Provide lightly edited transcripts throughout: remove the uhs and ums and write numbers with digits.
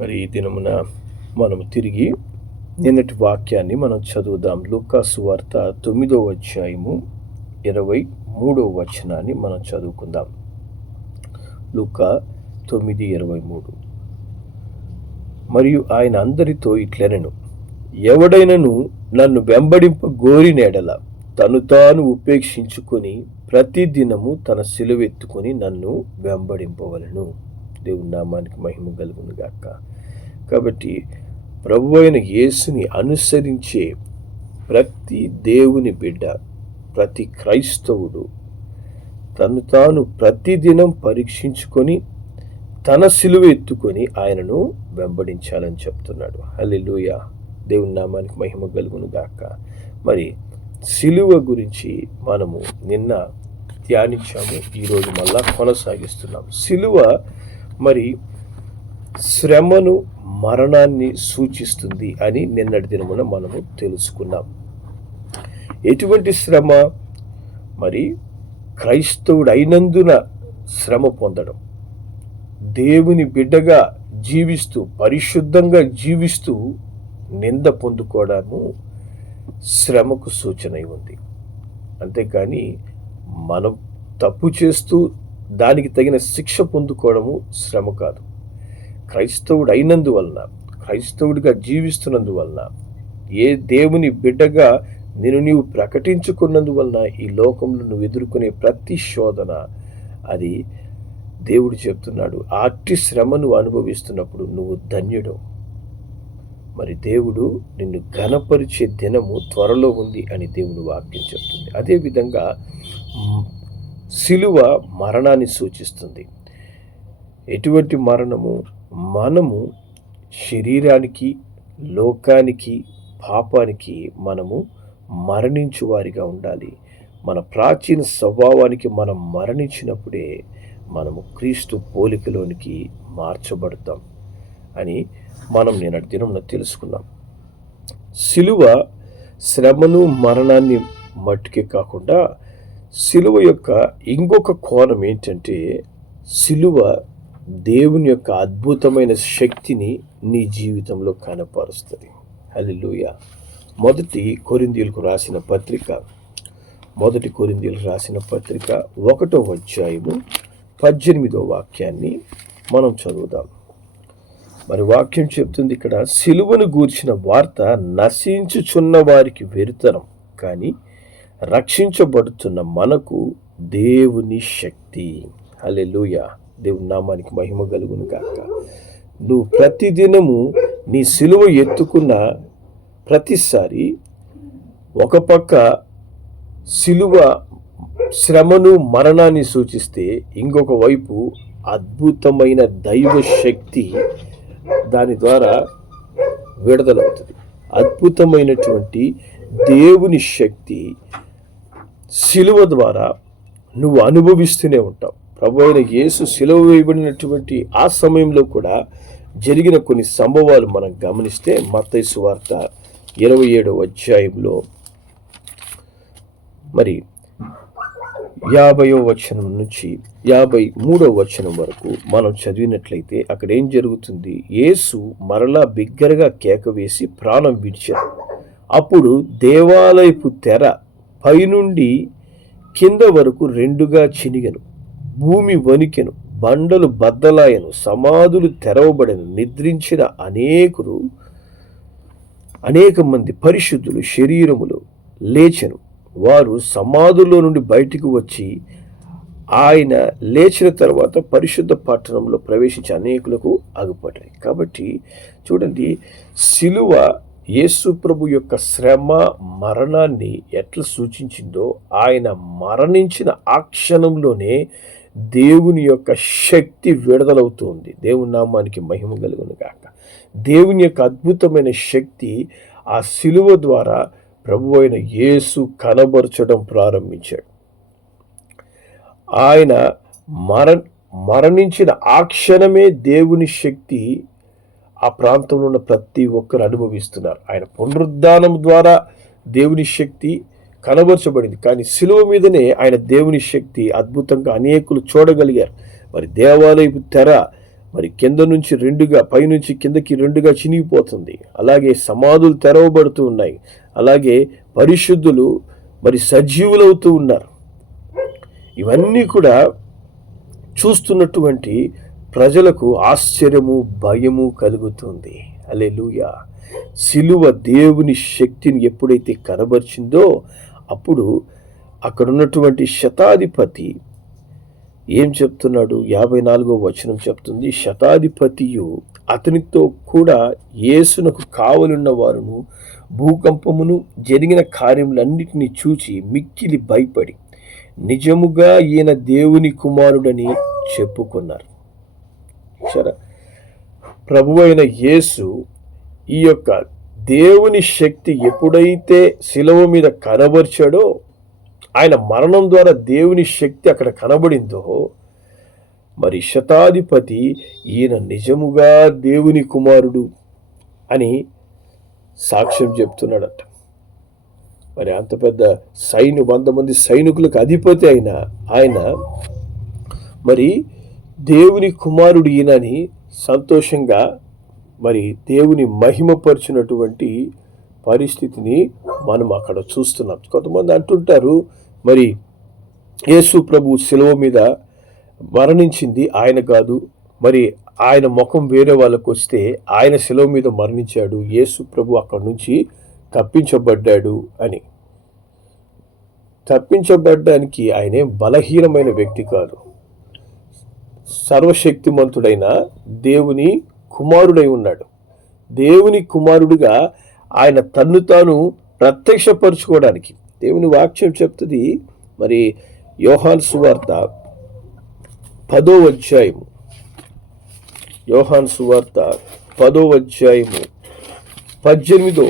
మరి ఈ దినమున మనం తిరిగి నిన్నటి వాక్యాన్ని మనం చదువుదాం. లూకా సువార్త 9వ అధ్యాయము 23వ వచనాన్ని మనం చదువుకుందాం. లూకా 9:23. మరియు ఆయన అందరితో ఇట్లనెను, ఎవడైనను నన్ను వెంబడింప గోరినెడల తను తాను ఉపేక్షించుకొని ప్రతిదినము తన సిలువెత్తుకొని నన్ను వెంబడింపవలెను. దేవుని నామానికి మహిమ కలుగును గాక. కాబట్టి ప్రభు అయిన యేసుని అనుసరించే ప్రతి దేవుని బిడ్డ, ప్రతి క్రైస్తవుడు తను తాను ప్రతిదినం పరీక్షించుకొని తన సిలువ ఎత్తుకొని ఆయనను వెంబడించాలని చెప్తున్నాడు. హల్లెలూయా. దేవుని నామానికి మహిమ కలుగును గాక. మరి సిలువ గురించి మనము నిన్న ధ్యానించాము, ఈరోజు మళ్ళా కొనసాగిస్తున్నాం. సిలువ మరి శ్రమను, మరణాన్ని సూచిస్తుంది అని నిన్నటి దినమున మనము తెలుసుకున్నాం. ఎటువంటి శ్రమ? మరి క్రైస్తవుడు అయినందున శ్రమ పొందడం, దేవుని బిడ్డగా జీవిస్తూ, పరిశుద్ధంగా జీవిస్తూ నింద పొందుకోవడము శ్రమకు సూచన ఉంది. అంతేకాని మనం తప్పు చేస్తూ దానికి తగిన శిక్ష పొందుకోవడము శ్రమ కాదు. క్రైస్తవుడు అయినందువలన, క్రైస్తవుడిగా జీవిస్తున్నందువలన, ఏ దేవుని బిడ్డగా నీవు ప్రకటించుకున్నందువలన ఈ లోకంలో నువ్వు ఎదుర్కొనే ప్రతి శోధన, అది దేవుడు చెప్తున్నాడు, అట్టి శ్రమ నువ్వు అనుభవిస్తున్నప్పుడు నువ్వు ధన్యుడు. మరి దేవుడు నిన్ను ఘనపరిచే దినము త్వరలో ఉంది అని దేవుని వాక్యం చెప్తుంది. అదేవిధంగా సిలువ మరణాన్ని సూచిస్తుంది. ఎటువంటి మరణము? మనము శరీరానికి, లోకానికి, పాపానికి మనము మరణించువారిగా ఉండాలి. మన ప్రాచీన స్వభావానికి మనం మరణించినప్పుడే మనము క్రీస్తు పోలికలోనికి మార్చబడతాం అని మనం నిన్నటి దినంలో తెలుసుకున్నాం. సిలువ శ్రమను, మరణాన్ని మట్టుకే కాకుండా సిలువ యొక్క ఇంకొక కోణం ఏంటంటే, సిలువ దేవుని యొక్క అద్భుతమైన శక్తిని నీ జీవితంలో కనపరుస్తుంది. హల్లెలూయా. మొదటి కొరింథీయులకు రాసిన పత్రిక 1వ అధ్యాయము 18వ వాక్యాన్ని మనం చదువుదాం. మరి వాక్యం చెప్తుంది ఇక్కడ, సిలువను గూర్చిన వార్త నశించుచున్న వారికి వెరుతరం, కానీ రక్షించబడుతున్న మనకు దేవుని శక్తి. హల్లెలూయా. దేవుని నామానికి మహిమ కలుగును గాక. నువ్వు ప్రతిదినము నీ సిలువ ఎత్తుకున్న ప్రతిసారి ఒక పక్క సిలువ శ్రమను, మరణాన్ని సూచిస్తే, ఇంకొక వైపు అద్భుతమైన దైవ శక్తి దాని ద్వారా విడుదలవుతుంది. అద్భుతమైనటువంటి దేవుని శక్తి సిలువ ద్వారా నువ్వు అనుభవిస్తూనే ఉంటావు. ప్రభు అయిన యేసు సిలువ వేయబడినటువంటి ఆ సమయంలో కూడా జరిగిన కొన్ని సంభవాలు మనం గమనిస్తే, మత్తయి సువార్త 27వ అధ్యాయంలో మరి 50వ వచనం నుంచి 53వ వచనం వరకు మనం చదివినట్లయితే అక్కడ ఏం జరుగుతుంది? యేసు మరలా బిగ్గరగా కేక వేసి ప్రాణం విడిచారు. అప్పుడు దేవాలయపు తెర పైనుండి కింద వరకు రెండుగా చినిగెను, భూమి వణికెను, బండలు బద్దలాయను, సమాధులు తెరవబడెను. నిద్రించిన అనేక మంది పరిశుద్ధులు శరీరములు లేచెను. వారు సమాధుల్లో నుండి బయటికి వచ్చి ఆయన లేచిన తర్వాత పరిశుద్ధ పట్టణంలో ప్రవేశించి అనేకులకు అగుపడ్డాయి. కాబట్టి చూడండి, సిలువ యేసు ప్రభు యొక్క శ్రమ, మరణాన్ని ఎట్లా సూచించిందో, ఆయన మరణించిన ఆ క్షణంలోనే దేవుని యొక్క శక్తి విడుదలవుతుంది. దేవుని నామానికి మహిమ కలుగును గాక. దేవుని యొక్క అద్భుతమైన శక్తి ఆ సిలువ ద్వారా ప్రభు అయిన యేసు కనబరచడం ప్రారంభించాడు. ఆయన మరణించిన ఆ క్షణమే దేవుని శక్తి ఆ ప్రాంతంలో ఉన్న ప్రతి ఒక్కరు అనుభవిస్తున్నారు. ఆయన పునరుద్ధానం ద్వారా దేవుని శక్తి కనబరచబడింది, కానీ సిలువ మీదనే ఆయన దేవుని శక్తి అద్భుతంగా అనేకులు చూడగలిగారు. మరి దేవాలయపు తెర మరి కింద నుంచి రెండుగా, పైనుంచి కిందకి రెండుగా చినిగిపోతుంది. అలాగే సమాధులు తెరవబడుతూ ఉన్నాయి. అలాగే పరిశుద్ధులు మరి సజీవులవుతూ ఉన్నారు. ఇవన్నీ కూడా చూస్తున్నటువంటి ప్రజలకు ఆశ్చర్యము, భయము కలుగుతుంది. హల్లెలూయా. సిలువ దేవుని శక్తిని ఎప్పుడైతే కనబరిచిందో అప్పుడు అక్కడ ఉన్నటువంటి శతాధిపతి ఏం చెప్తున్నాడు? 54వ వచనం చెప్తుంది, శతాధిపతియు అతనితో కూడా యేసునకు కావలున్న వారును భూకంపమును జరిగిన కార్యములన్నిటినీ చూచి మిక్కిలి భయపడి నిజముగా ఈయన దేవుని కుమారుడని చెప్పుకున్నారు. సరే, ప్రభువైన యేసు ఈ యొక్క దేవుని శక్తి ఎప్పుడైతే శిలువ మీద కనబరిచాడో, ఆయన మరణం ద్వారా దేవుని శక్తి అక్కడ కనబడిందో, మరి శతాధిపతి ఈయన నిజముగా దేవుని కుమారుడు అని సాక్ష్యం చెప్తున్నాడట. మరి అంత పెద్ద 100 మంది సైనికులకు అధిపతి అయిన ఆయన మరి దేవుని కుమారుడు ఈయనని సంతోషంగా మరి దేవుని మహిమపరిచినటువంటి పరిస్థితిని మనం అక్కడ చూస్తున్నాం. కొంతమంది అంటుంటారు, మరి యేసు ప్రభు శిలువ మీద మరణించింది ఆయన కాదు, మరి ఆయన ముఖం వేరే వాళ్ళకు వస్తే ఆయన శిలువ మీద మరణించాడు, యేసు ప్రభు అక్కడి నుంచి తప్పించబడ్డాడు అని. తప్పించబడ్డానికి ఆయనే బలహీనమైన వ్యక్తి కాదు, సర్వశక్తిమంతుడైన దేవుని కుమారుడై ఉన్నాడు. దేవుని కుమారుడిగా ఆయన తన్ను తాను ప్రత్యక్షపరచుకోవడానికి దేవుని వాక్యం చెప్తుంది. మరి యోహాను సువార్త 10వ అధ్యాయము, యోహాను సువార్త 10వ అధ్యాయము 18వ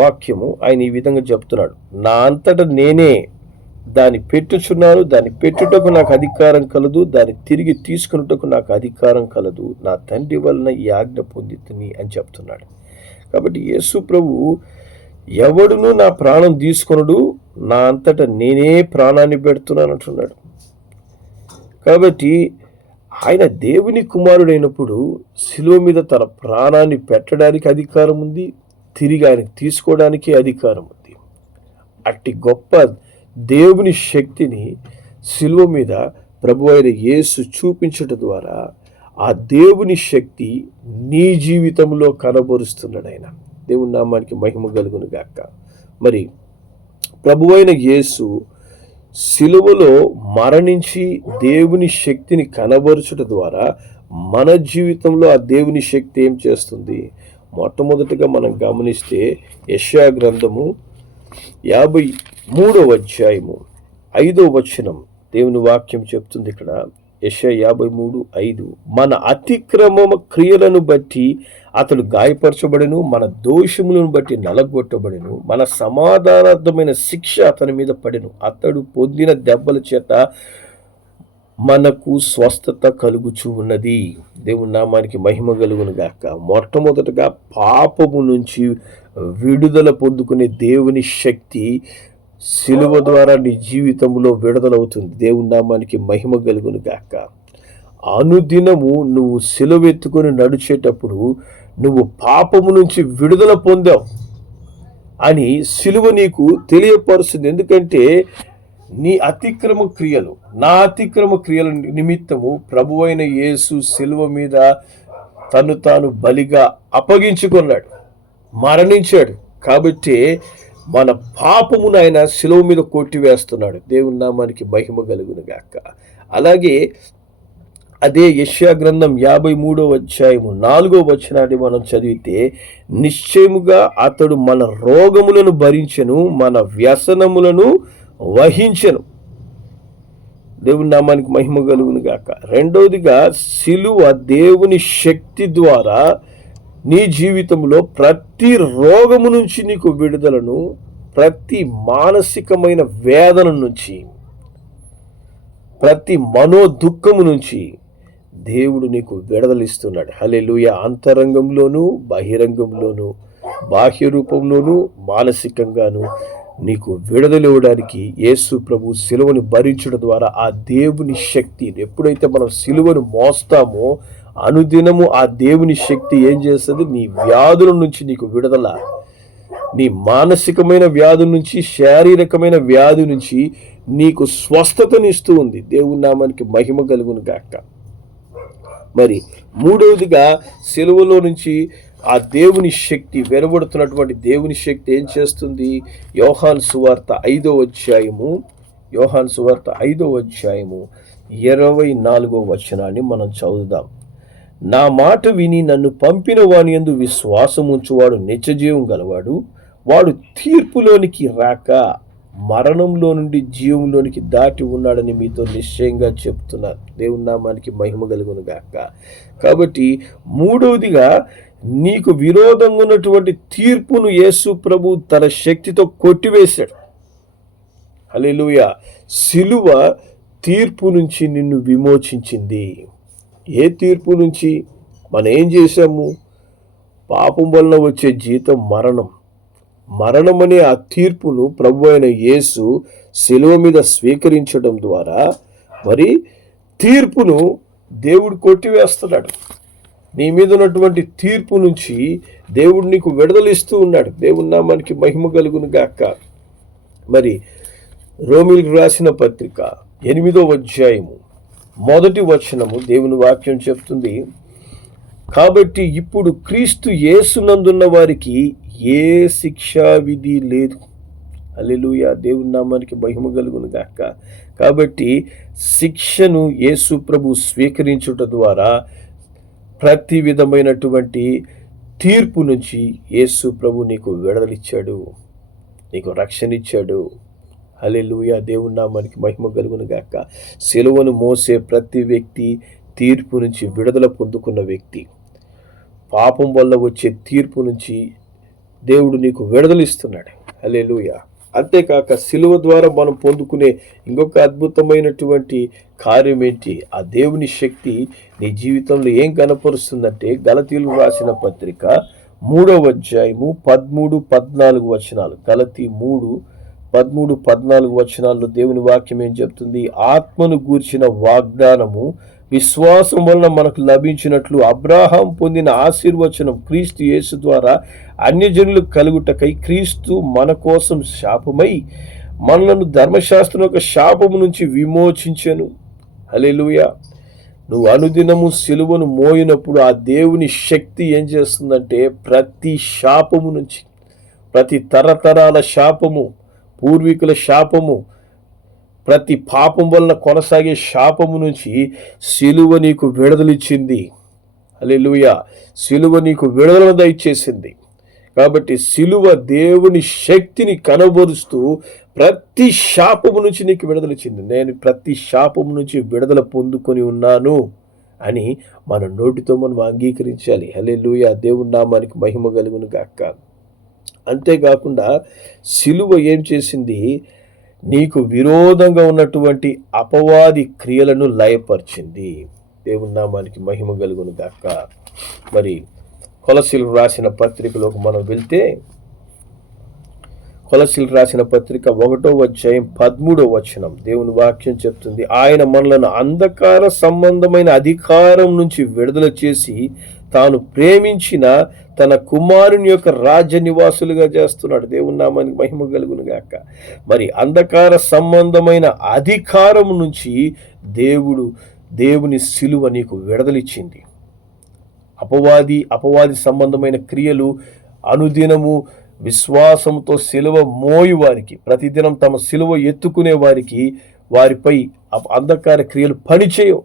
వాక్యము ఆయన ఈ విధంగా చెప్తున్నాడు, నా అంతటా నేనే దాన్ని పెట్టుచున్నాను, దాన్ని పెట్టుటకు నాకు అధికారం కలదు, దాన్ని తిరిగి తీసుకున్నటకు నాకు అధికారం కలదు, నా తండ్రి వలన ఈ ఆజ్ఞ పొందితిని అని చెప్తున్నాడు. కాబట్టి యేసు ప్రభు ఎవడును నా ప్రాణం తీసుకొనడు, నా అంతటా నేనే ప్రాణాన్ని పెడుతున్నాను అంటున్నాడు. కాబట్టి ఆయన దేవుని కుమారుడైనప్పుడు శిలువ మీద తన ప్రాణాన్ని పెట్టడానికి అధికారం ఉంది, తిరిగి ఆయనకు తీసుకోవడానికి అధికారం ఉంది. అట్టి గొప్ప దేవుని శక్తిని శిలువ మీద ప్రభు అయిన యేసు చూపించడం ద్వారా ఆ దేవుని శక్తి నీ జీవితంలో కనబరుస్తున్నాడు ఆయన. దేవుని నామానికి మహిమ కలుగును గాక. మరి ప్రభు అయిన యేసు శిలువలో మరణించి దేవుని శక్తిని కనబరుచడం ద్వారా మన జీవితంలో ఆ దేవుని శక్తి ఏం చేస్తుంది? మొట్టమొదటిగా మనం గమనిస్తే యెషయా గ్రంథము 53వ అధ్యాయము 5వ వచనం దేవుని వాక్యం చెప్తుంది. ఇక్కడ యెషయా 53:5, మన అతిక్రమ క్రియలను బట్టి అతడు గాయపరచబడెను, మన దోషములను బట్టి నలగొట్టబడెను, మన సమాధానార్థమైన శిక్ష అతని మీద పడెను, అతడు పొందిన దెబ్బల చేత మనకు స్వస్థత కలుగుచూ ఉన్నది. దేవుని నామానికి మహిమ కలుగును గాక. మొట్టమొదటగా పాపము నుంచి విడుదల పొందుకునే దేవుని శక్తి శిలువ ద్వారా నీ జీవితంలో విడుదలవుతుంది. దేవుని నామానికి మహిమ కలుగును గాక. అనుదినము నువ్వు సిలువెత్తుకొని నడిచేటప్పుడు నువ్వు పాపము నుంచి విడుదల పొందావు అని సిలువ నీకు తెలియపరుస్తుంది. ఎందుకంటే నీ అతిక్రమ క్రియలు, నా అతిక్రమ క్రియల నిమిత్తము ప్రభువైన యేసు సిలువ మీద తను తాను బలిగా అప్పగించుకున్నాడు, మరణించాడు. కాబట్టి మన పాపమును ఆయన సిలువ మీద కొట్టివేస్తున్నాడు. దేవుని నామానికి మహిమ కలుగును గాక. అలాగే అదే యెషయా గ్రంథం 53వ అధ్యాయము 4వ వచనాన్ని మనం చదివితే, నిశ్చయముగా అతడు మన రోగములను భరించెను, మన వ్యసనములను వహించెను. దేవుని నామానికి మహిమ కలుగును గాక. రెండవదిగా సిలువ దేవుని శక్తి ద్వారా నీ జీవితంలో ప్రతి రోగము నుంచి నీకు విడుదలను, ప్రతి మానసికమైన వేదన నుంచి, ప్రతి మనోదుఃఖము నుంచి దేవుడు నీకు విడుదలిస్తున్నాడు. హల్లెలూయా. అంతరంగంలోనూ బహిరంగంలోనూ, బాహ్య రూపంలోనూ మానసికంగాను నీకు విడుదలివ్వడానికి యేసు ప్రభు సిలువను భరించడం ద్వారా ఆ దేవుని శక్తి, ఎప్పుడైతే మనం సిలువను మోస్తామో అనుదినము ఆ దేవుని శక్తి ఏం చేస్తుంది? నీ వ్యాధుల నుంచి నీకు విడుదల, నీ మానసికమైన వ్యాధి నుంచి, శారీరకమైన వ్యాధి నుంచి నీకు స్వస్థతనిస్తూ ఉంది. దేవుని నామానికి మహిమ కలుగును గాక. మరి మూడవదిగా సిలువలో నుంచి ఆ దేవుని శక్తి, వెలువడుతున్నటువంటి దేవుని శక్తి ఏం చేస్తుంది? యోహాను సువార్త 5వ అధ్యాయము 24వ వచనాన్ని మనం చదువుదాం. నా మాట విని నన్ను పంపిన వాని యందు విశ్వాసం ఉంచువాడు నిత్యజీవం గలవాడు, వాడు తీర్పులోనికి రాక మరణంలో నుండి జీవంలోనికి దాటి ఉన్నాడని మీతో నిశ్చయంగా చెప్తున్నారు. దేవుని నామానికి మహిమ కలుగును గాక. కాబట్టి మూడవదిగా, నీకు విరోధంగా ఉన్నటువంటి తీర్పును యేసు ప్రభు తన శక్తితో కొట్టివేశాడు. హల్లెలూయా. సిలువ తీర్పు నుంచి నిన్ను విమోచించింది. ఏ తీర్పు నుంచి? మనం ఏం చేశాము? పాపం వలన వచ్చే జీతం మరణం. మరణం అనే ఆ తీర్పును ప్రభు అయిన యేసు శిలువ మీద స్వీకరించడం ద్వారా మరి తీర్పును దేవుడు కొట్టివేస్తున్నాడు. నీ మీద ఉన్నటువంటి తీర్పు నుంచి దేవుడు నీకు విడుదలిస్తూ ఉన్నాడు. దేవుని నామానికి మహిమ కలుగును గాక. మరి రోమీయులకు రాసిన పత్రిక 8వ అధ్యాయము 1వ వచనము దేవుని వాక్యం చెప్తుంది, కాబట్టి ఇప్పుడు క్రీస్తు యేసునందున్న వారికి ఏ శిక్షా విధి లేదు. హల్లెలూయా. దేవుని నామానికి మహిమ కలుగును గాక. కాబట్టి శిక్షను యేసు ప్రభు స్వీకరించుట ద్వారా ప్రతి విధమైనటువంటి తీర్పు నుంచి యేసు ప్రభు నీకు విడుదలిచ్చాడు, నీకు రక్షణ ఇచ్చాడు. హల్లెలూయా. దేవుని నామానికి మహిమ కలుగును గాక. సిలువను మోసే ప్రతి వ్యక్తి తీర్పు నుంచి విడుదల పొందుకున్న వ్యక్తి. పాపం వల్ల వచ్చే తీర్పు నుంచి దేవుడు నీకు విడుదలిస్తున్నాడు. హల్లెలూయా. అంతేకాక సిలువ ద్వారా మనం పొందుకునే ఇంకొక అద్భుతమైనటువంటి కార్యం ఏంటి? ఆ దేవుని శక్తి నీ జీవితంలో ఏం కనపరుస్తుందంటే, గలతీయులకు రాసిన పత్రిక 3వ అధ్యాయము 13-14 వచనాలు. గలతీ 3:13-14 వచనాల్లో దేవుని వాక్యం ఏం చెప్తుంది? ఆత్మను గూర్చిన వాగ్దానము విశ్వాసం వలన మనకు లభించినట్లు అబ్రాహాం పొందిన ఆశీర్వచనం క్రీస్తు యేసు ద్వారా అన్యజనులకు కలుగుటకై క్రీస్తు మన కోసం శాపమై మనలను ధర్మశాస్త్రం యొక్క శాపము నుంచి విమోచించెను. హల్లెలూయా. నువ్వు అనుదినము సిలువను మోయినప్పుడు ఆ దేవుని శక్తి ఏం చేస్తుందంటే, ప్రతి శాపము నుంచి, ప్రతి తరతరాల శాపము, పూర్వీకుల శాపము, ప్రతి పాపం వలన కొనసాగే శాపము నుంచి సిలువ నీకు విడుదలిచ్చింది. హల్లెలూయా. సిలువ నీకు విడుదల దయచేసింది. కాబట్టి సిలువ దేవుని శక్తిని కనబరుస్తూ ప్రతి శాపము నుంచి నీకు విడుదలిచ్చింది. నేను ప్రతి శాపము నుంచి విడుదల పొందుకొని ఉన్నాను అని మన నోటితో మనం అంగీకరించాలి. హల్లెలూయా. దేవుని నామానికి మహిమ కలుగును గాక. అంతేకాకుండా సిలువ ఏం చేసింది? నీకు విరోధంగా ఉన్నటువంటి అపవాది క్రియలను లయపరిచింది. దేవుని నామానికి మహిమ కలుగును గాక. మరి కొలసీలకు రాసిన పత్రికలోకి మనం వెళ్తే, కొలసీలకు రాసిన పత్రిక 1వ అధ్యాయం 13వ వచనం దేవుని వాక్యం చెప్తుంది, ఆయన మనలను అంధకార సంబంధమైన అధికారం నుంచి విడుదల చేసి తాను ప్రేమించిన తన కుమారుని యొక్క రాజ్య నివాసులుగా చేస్తున్నాడు. దేవుని నామానికి మహిమ కలుగును గాక. మరి అంధకార సంబంధమైన అధికారం నుంచి దేవుని సిలువ నీకు విడుదలిచ్చింది. అపవాది సంబంధమైన క్రియలు అనుదినము విశ్వాసంతో సిలువ మోయి వారికి, ప్రతిదినం తమ సిలువ ఎత్తుకునే వారిపై అంధకార క్రియలు పనిచేయవు.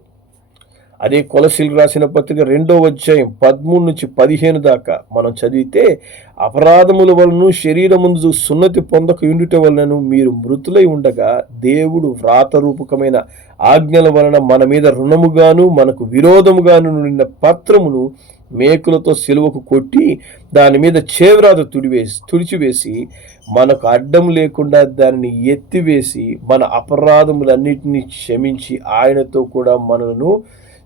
అదే కొలసీలకు రాసిన పత్రిక 2వ అధ్యాయం 13-15 దాకా మనం చదివితే, అపరాధముల వలన శరీరముందు సున్నతి పొందక ఉండుట వలన మీరు మృతులై ఉండగా దేవుడు వ్రాతరూపకమైన ఆజ్ఞల వలన మన మీద రుణముగాను మనకు విరోధముగాను నిన్న పత్రమును మేకులతో సిలువకు కొట్టి దాని మీద చేవ్రాత తుడిచివేసి మనకు అడ్డం లేకుండా దానిని ఎత్తివేసి మన అపరాధములన్నిటినీ క్షమించి ఆయనతో కూడా మనలను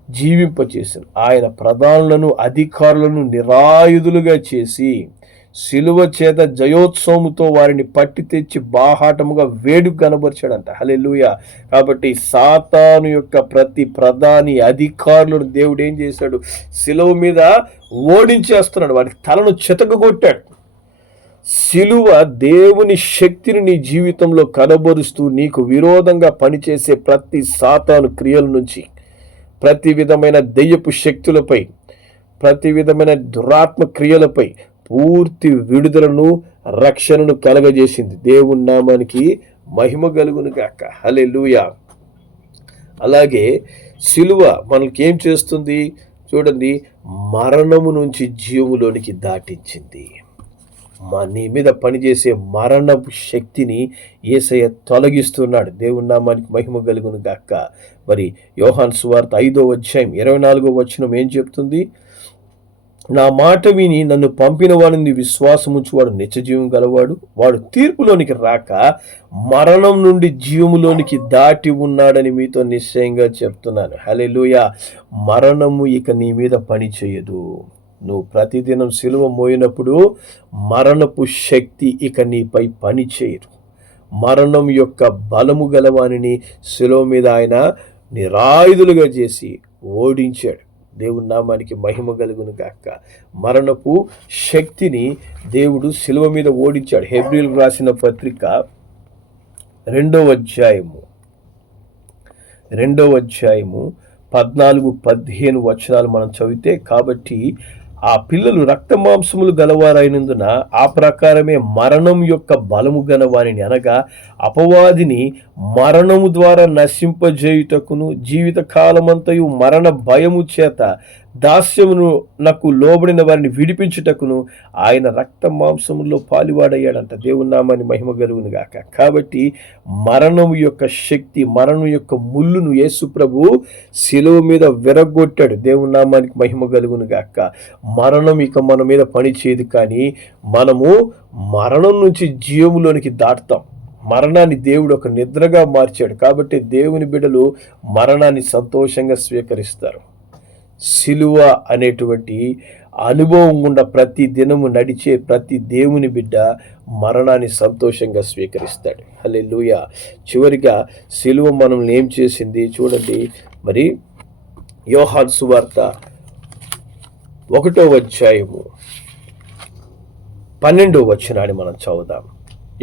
జీవింపచేశాను. ఆయన ప్రధానులను అధికారులను నిరాయుధులుగా చేసి శిలువ చేత జయోత్సవముతో వారిని పట్టి తెచ్చి బాహాటముగా వేడుక కనబరిచాడంట. హల్లెలూయా. కాబట్టి సాతాను యొక్క ప్రతి ప్రధాని అధికారులను దేవుడు ఏం చేశాడు? శిలువ మీద ఓడించేస్తున్నాడు. వారి తలను చితకగొట్టాడు. శిలువ దేవుని శక్తిని నీ జీవితంలో కనబరుస్తూ నీకు విరోధంగా పనిచేసే ప్రతి సాతాను క్రియల నుంచి, ప్రతి విధమైన దెయ్యపు శక్తులపై, ప్రతి విధమైన దురాత్మ క్రియలపై పూర్తి విడుదలను, రక్షణను కలగజేసింది. దేవుని నామానికి మహిమ కలుగును గాక. హల్లెలూయా. అలాగే శిలువ మనకి ఏం చేస్తుంది చూడండి, మరణము నుంచి జీవములోనికి దాటించింది. నీ మీద పనిచేసే మరణపు శక్తిని యేసయ్య తొలగిస్తున్నాడు. దేవుని నామానికి మహిమ కలుగును గాక. మరి యోహాను సువార్త 5వ అధ్యాయం 24వ వచనం ఏం చెప్తుంది? నా మాట విని నన్ను పంపిన వాడిని విశ్వాసముంచువాడు నిత్యజీవం గలవాడు, వాడు తీర్పులోనికి రాక మరణం నుండి జీవములోనికి దాటి ఉన్నాడని మీతో నిశ్చయంగా చెప్తున్నాను. హల్లెలూయా. మరణము ఇక నీ మీద పని చేయదు. నువ్వు ప్రతిదినం సిలువ మోయినప్పుడు మరణపు శక్తి ఇక నీపై పని చేయరు. మరణం యొక్క బలము గలవానిని సిలువ మీద ఆయన నిరాయుధులుగా చేసి ఓడించాడు. దేవుని నామానికి మహిమ కలుగును గాక. మరణపు శక్తిని దేవుడు సిలువ మీద ఓడించాడు. హెబ్రీయులకు రాసిన పత్రిక 2వ అధ్యాయము 14-15 వచనాలు మనం చదివితే, కాబట్టి ఆ పిల్లలు రక్త మాంసములు గలవారైనందున ఆ ప్రకారమే మరణం యొక్క బలము గలవానిని, అనగా అపవాదిని మరణము ద్వారా నశింపజేయుటకును, జీవిత కాలమంతయు మరణ భయము చేత దాస్యమును నాకు లోబడిన వారిని విడిపించుటకును ఆయన రక్త మాంసములో పాలివాడయ్యాడంట. దేవుని నామాన్ని మహిమ కలుగును గాక. కాబట్టి మరణము యొక్క శక్తి, మరణం యొక్క ముళ్ళును యేసు ప్రభు శిలువ మీద విరగొట్టాడు. దేవుని నామానికి మహిమ కలుగును గాక. మరణం ఇక మన మీద పని చేయదు, కానీ మనము మరణం నుంచి జీవములోనికి దాటుతాం. మరణాన్ని దేవుడు ఒక నిద్రగా మార్చాడు. కాబట్టి దేవుని బిడ్డలు మరణాన్ని సంతోషంగా స్వీకరిస్తారు. సిలువ అనేటువంటి అనుభవం గుండా ప్రతి దినము నడిచే ప్రతి దేవుని బిడ్డ మరణాన్ని సంతోషంగా స్వీకరిస్తాడు. హల్లెలూయా. చివరిగా సిలువ మనల్ని ఏం చేసింది చూడండి. మరి యోహాను సువార్త 1వ అధ్యాయము 12వ వచనాన్ని మనం చదువుదాం.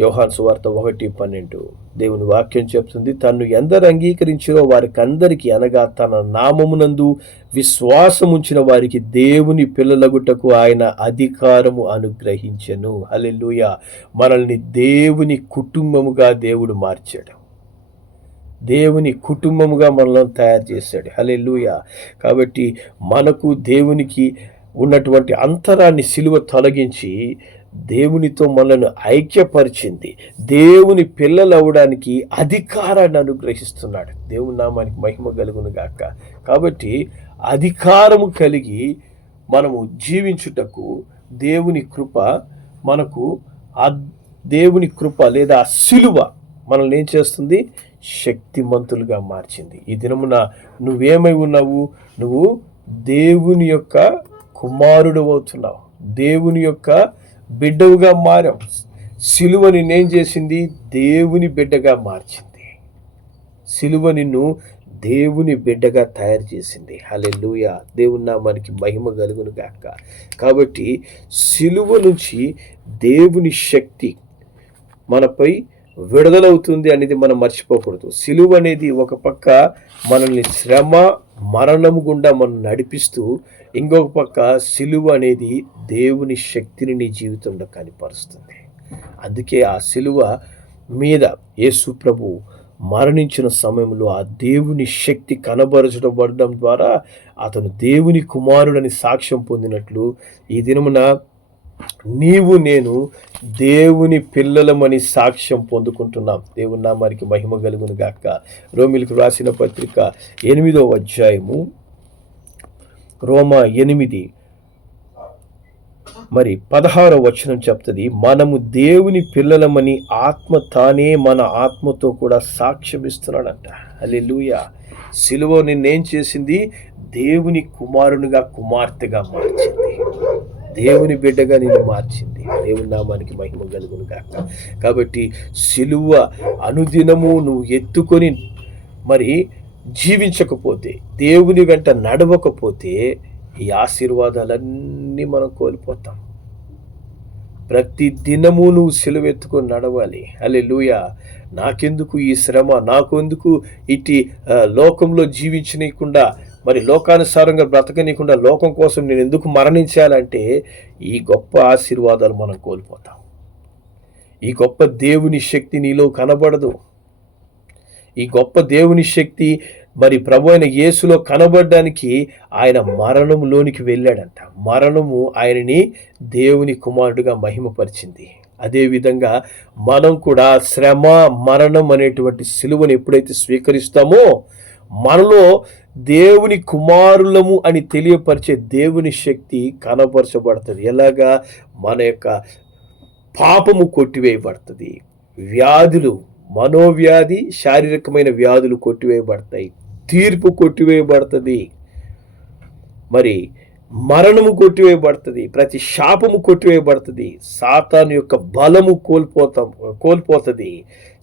యోహాను సువార్త 1:12 దేవుని వాక్యం చెప్తుంది, తన్ను ఎందరు అంగీకరించిరో వారికి అందరికీ, అనగా తన నామమునందు విశ్వాసముంచిన వారికి దేవుని పిల్లలగుటకు ఆయన అధికారము అనుగ్రహించెను. హల్లెలూయా. మనల్ని దేవుని కుటుంబముగా దేవుడు మార్చాడు. దేవుని కుటుంబముగా మనల్ని తయారు చేశాడు. హల్లెలూయా. కాబట్టి మనకు దేవునికి ఉన్నటువంటి అంతరాన్ని సిలువ తొలగించి దేవునితో మనల్ని ఐక్యపరిచింది. దేవుని పిల్లలు అవ్వడానికి అధికారాన్ని అనుగ్రహిస్తున్నాడు. దేవుని నామానికి మహిమ కలుగును గాక. కాబట్టి అధికారము కలిగి మనము జీవించుటకు దేవుని కృప మనకు, ఆ దేవుని కృప లేదా సిలువ మనల్ని ఏం చేస్తుంది? శక్తిమంతులుగా మార్చింది. ఈ దినమున నువ్వేమై ఉన్నావు? నువ్వు దేవుని యొక్క కుమారుడు అవుతున్నావు. దేవుని యొక్క బిడ్డవుగా మారాం. సిలువ నిన్నేం చేసింది? దేవుని బిడ్డగా మార్చింది. సిలువ నిన్ను దేవుని బిడ్డగా తయారు చేసింది. హల్లెలూయా. దేవుని నామానికి మహిమ కలుగును గాక. కాబట్టి సిలువ నుంచి దేవుని శక్తి మనపై విడుదలవుతుంది అనేది మనం మర్చిపోకూడదు. సిలువ అనేది ఒక పక్క మనల్ని శ్రమ, మరణము గుండా మనం నడిపిస్తూ, ఇంకొక పక్క సిలువ అనేది దేవుని శక్తిని నీ జీవితంలో కనపరుస్తుంది. అందుకే ఆ సిలువ మీద యేసు ప్రభు మరణించిన సమయంలో ఆ దేవుని శక్తి కనబరచబడడం ద్వారా అతను దేవుని కుమారుడని సాక్ష్యం పొందినట్లు ఈ దినమున నీవు నేను దేవుని పిల్లలమని సాక్ష్యం పొందుకుంటున్నాం. దేవుని నామానికి మహిమ కలుగును గాక. రోమీయులకు రాసిన పత్రిక 8వ అధ్యాయము రోమా 8 మరి 16వ వచనం చెప్తుంది, మనము దేవుని పిల్లలమని ఆత్మ తానే మన ఆత్మతో కూడా సాక్ష్యం ఇస్తున్నాడంట. హల్లెలూయా. సిలువ నిన్నేం చేసింది? దేవుని కుమారునిగా, కుమార్తెగా మార్చింది. దేవుని బిడ్డగా నిన్ను మార్చింది. నడవాలి. దేవుని నామానికి మహిమ కలుగును గాక. కాబట్టి సిలువ అనుదినము నువ్వు ఎత్తుకొని మరి జీవించకపోతే, దేవుని వెంట నడవకపోతే ఈ ఆశీర్వాదాలన్నీ మనం కోల్పోతాం. ప్రతి దినము నువ్వు సిలువెత్తుకొని నడవాలి. హల్లెలూయా. నాకెందుకు ఈ శ్రమ, నాకెందుకు ఇటు లోకంలో జీవించనీయకుండా, మరి లోకానుసారంగా బ్రతకనీయకుండా లోకం కోసం నేను ఎందుకు మరణించాలంటే ఈ గొప్ప ఆశీర్వాదాలు మనం కోల్పోతాం. ఈ గొప్ప దేవుని శక్తి నీలో కనబడదు. ఈ గొప్ప దేవుని శక్తి మరి ప్రభు అయిన యేసులో కనబడడానికి ఆయన మరణంలోనికి వెళ్ళాడంట. మరణము ఆయనని దేవుని కుమారుడిగా మహిమపరిచింది. అదేవిధంగా మనం కూడా శ్రమ, మరణం అనేటువంటి సిలువను ఎప్పుడైతే స్వీకరిస్తామో మనలో దేవుని కుమారులము అని తెలియపరిచే దేవుని శక్తి కనపరచబడుతుంది. ఎలాగా? మన యొక్క పాపము కొట్టివేయబడుతుంది. వ్యాధులు, మనోవ్యాధి, శారీరకమైన వ్యాధులు కొట్టివేయబడతాయి. తీర్పు కొట్టివేయబడుతుంది. మరి మరణము కొట్టివేయబడుతుంది. ప్రతి శాపము కొట్టివేయబడుతుంది. సాతాను యొక్క బలము కోల్పోతుంది.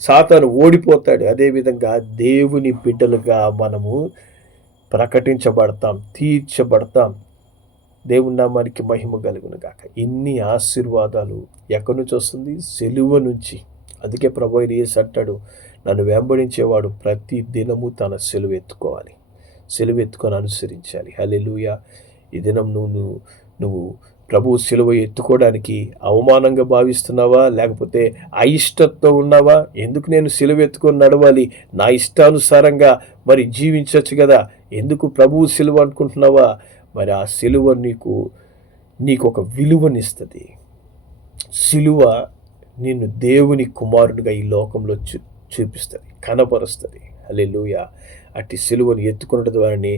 సాతాను ఓడిపోతాడు. అదేవిధంగా దేవుని బిడ్డలుగా మనము ప్రకటించబడతాం, తీర్చబడతాం. దేవుని నామానికి మహిమ కలుగును గాక. ఇన్ని ఆశీర్వాదాలు ఎక్కడి నుంచి వస్తుంది? సిలువ నుంచి. అందుకే ప్రభువు యేసు అంటాడు, నన్ను వెంబడించేవాడు ప్రతి దినము తన సిలువ ఎత్తుకోవాలి, సిలువ ఎత్తుకొని అనుసరించాలి. హల్లెలూయా. ఈ దినం నువ్వు ప్రభు సిలువ ఎత్తుకోవడానికి అవమానంగా భావిస్తున్నావా? లేకపోతే అయిష్టంతో ఉన్నావా? ఎందుకు నేను సిలువ ఎత్తుకొని నడవాలి, నా ఇష్టానుసారంగా మరి జీవించవచ్చు కదా, ఎందుకు ప్రభువు సిలువ అనుకుంటున్నావా? మరి ఆ సిలువ నీకు ఒక విలువనిస్తుంది. సిలువ నిన్ను దేవుని కుమారునిగా ఈ లోకంలో చూపిస్తుంది, కనపరుస్తుంది. హల్లెలూయా. అట్టి సిలువను ఎత్తుకున్నది ద్వారానే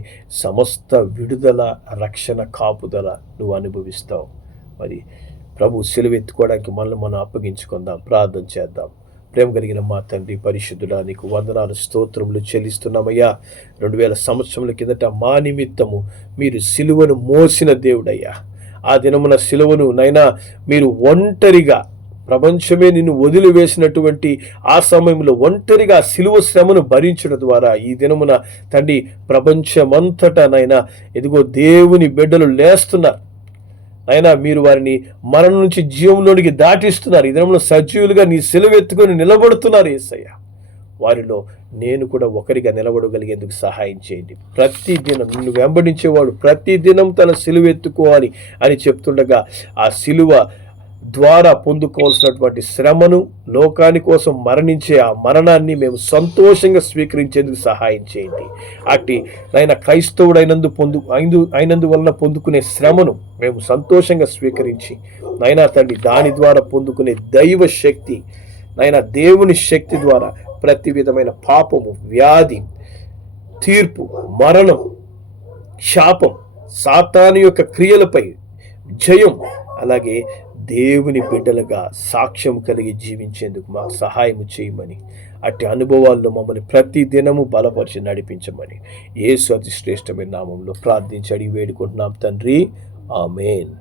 సమస్త విడుదల, రక్షణ, కాపుదల నువ్వు అనుభవిస్తావు. మరి ప్రభు సిలువ ఎత్తుకోవడానికి మనం అప్పగించుకుందాం, ప్రార్థన చేద్దాం. ప్రేమ కలిగిన మా తండ్రి పరిశుద్ధుడా, నీకు వందనాలు, స్తోత్రములు చెల్లిస్తున్నామయ్యా. 2000 సంవత్సరముల కిందట మా నిమిత్తము మీరు సిలువను మోసిన దేవుడయ్యా. ఆ దినమున సిలువను నైనా మీరు ఒంటరిగా, ప్రపంచమే నిన్ను వదిలివేసినటువంటి ఆ సమయంలో ఒంటరిగా సిలువ శ్రమను భరించడం ద్వారా ఈ దినమున తండ్రి ప్రపంచమంతటా నైనా ఇదిగో దేవుని బిడ్డలు లేస్తున్నారు. అయినా మీరు వారిని మరణం నుంచి జీవంలోనికి దాటిస్తున్నారు. ఈ దినంలో సజీవులుగా నీ సిలువ ఎత్తుకొని నిలబడుతున్నారు యేసయ్య. వారిలో నేను కూడా ఒకరిగా నిలబడగలిగేందుకు సహాయం చేయండి. ప్రతి దినం నిన్ను వెంబడించేవాడు ప్రతి దినం తన సిలువ ఎత్తుకోవాలి అని చెప్తుండగా ఆ సిలువ ద్వారా పొందుకోవాల్సినటువంటి శ్రమను, లోకాని కోసం మరణించే ఆ మరణాన్ని మేము సంతోషంగా స్వీకరించేందుకు సహాయం చేయండి. అట్టి నైనా అయినందువలన పొందుకునే శ్రమను మేము సంతోషంగా స్వీకరించి నైనా తండ్రి దాని ద్వారా పొందుకునే దైవ శక్తి, నైనా దేవుని శక్తి ద్వారా ప్రతి విధమైన పాపము, వ్యాధి, తీర్పు, మరణం, శాపం, సాతాను యొక్క క్రియలపై జయం, అలాగే దేవుని బిడ్డలుగా సాక్ష్యం కలిగి జీవించేందుకు మాకు సహాయం చేయమని, అట్టి అనుభవాల్లో మమ్మల్ని ప్రతి దినము బలపరిచి నడిపించమని యేసు అతి శ్రేష్టమైన నామంలో ప్రార్థించి అడిగి వేడుకుంటున్నాం తండ్రి. ఆమేన్.